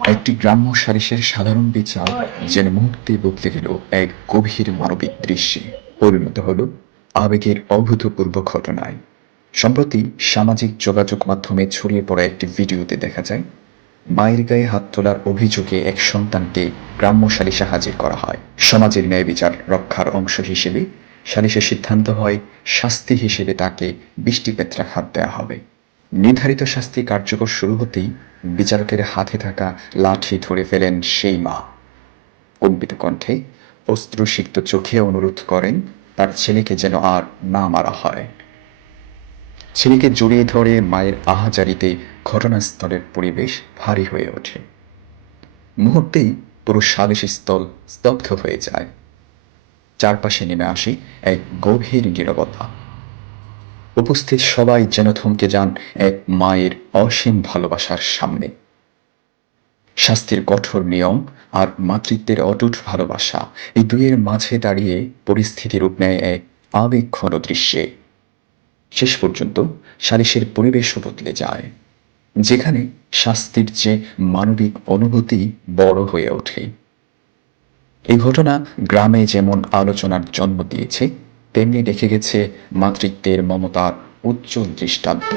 একটি গ্রাম্য সালিসের সাধারণ বিচার যেন মুহূর্তে বদলে গেল এক গভীর মানবিক দৃশ্যে, পরিণত হল আবেগের অভূতপূর্ব ঘটনায়। সম্প্রতি সামাজিক যোগাযোগ মাধ্যমে ছড়িয়ে পড়া একটি ভিডিওতে দেখা যায়, মায়ের গায়ে হাত তোলার অভিযোগে এক সন্তানকে গ্রাম্য সালিশে হাজির করা হয়। সমাজের ন্যায় বিচার রক্ষার অংশ হিসেবে সালিশের সিদ্ধান্ত হয় শাস্তি হিসেবে তাকে বৃষ্টিপেত্রাঘাত দেওয়া হবে। নির্ধারিত শাস্তি কার্যকর শুরু হতেই বিচারকের হাতে থাকা লাঠি ধরে ফেলেন সেই মা। কম্পিত কণ্ঠে, অশ্রুসিক্ত চোখে অনুরোধ করেন তার ছেলেকে যেন আর না মারা হয়। ছেলেকে জড়িয়ে ধরে মায়ের আহাজারিতে ঘটনাস্থলের পরিবেশ ভারী হয়ে ওঠে। মুহূর্তেই পুরো সালিশ স্থল স্তব্ধ হয়ে যায়। চারপাশে নেমে আসে এক গভীর নীরবতা। উপস্থিত সবাই যেন থমকে যান এক মায়ের অসীম ভালোবাসার সামনে। শাস্তির কঠোর নিয়ম আর মাতৃত্বের অটুট ভালোবাসা, এই দুইয়ের মাঝে দাঁড়িয়ে পরিস্থিতি রূপ নেয় এক আবেগঘন দৃশ্যে। শেষ পর্যন্ত সালিশের পরিবেশও বদলে যায়, যেখানে শাস্তির চেয়ে মানবিক অনুভূতি বড় হয়ে ওঠে। এই ঘটনা গ্রামে যেমন আলোচনার জন্ম দিয়েছে, তেমনি রেখে গেছে মাতৃত্বের মমতার উজ্জ্বল দৃষ্টান্ত।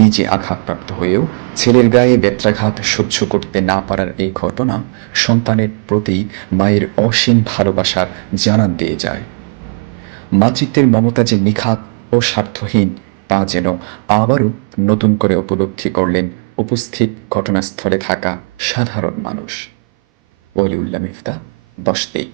নিজে আঘাতপ্রাপ্ত হয়েও ছেলের গায়ে বেত্রাঘাত সহ্য করতে না পারার এই ঘটনা সন্তানের প্রতি মায়ের অসীম ভালোবাসার জানান দিয়ে যায়। মাতৃত্বের মমতা যে নিখাত ও স্বার্থহীন, তা যেন আবারও নতুন করে উপলব্ধি করলেন উপস্থিত ঘটনাস্থলে থাকা সাধারণ মানুষ। ওয়ালিউল্লাহ মিফতাহ, 10 দিক।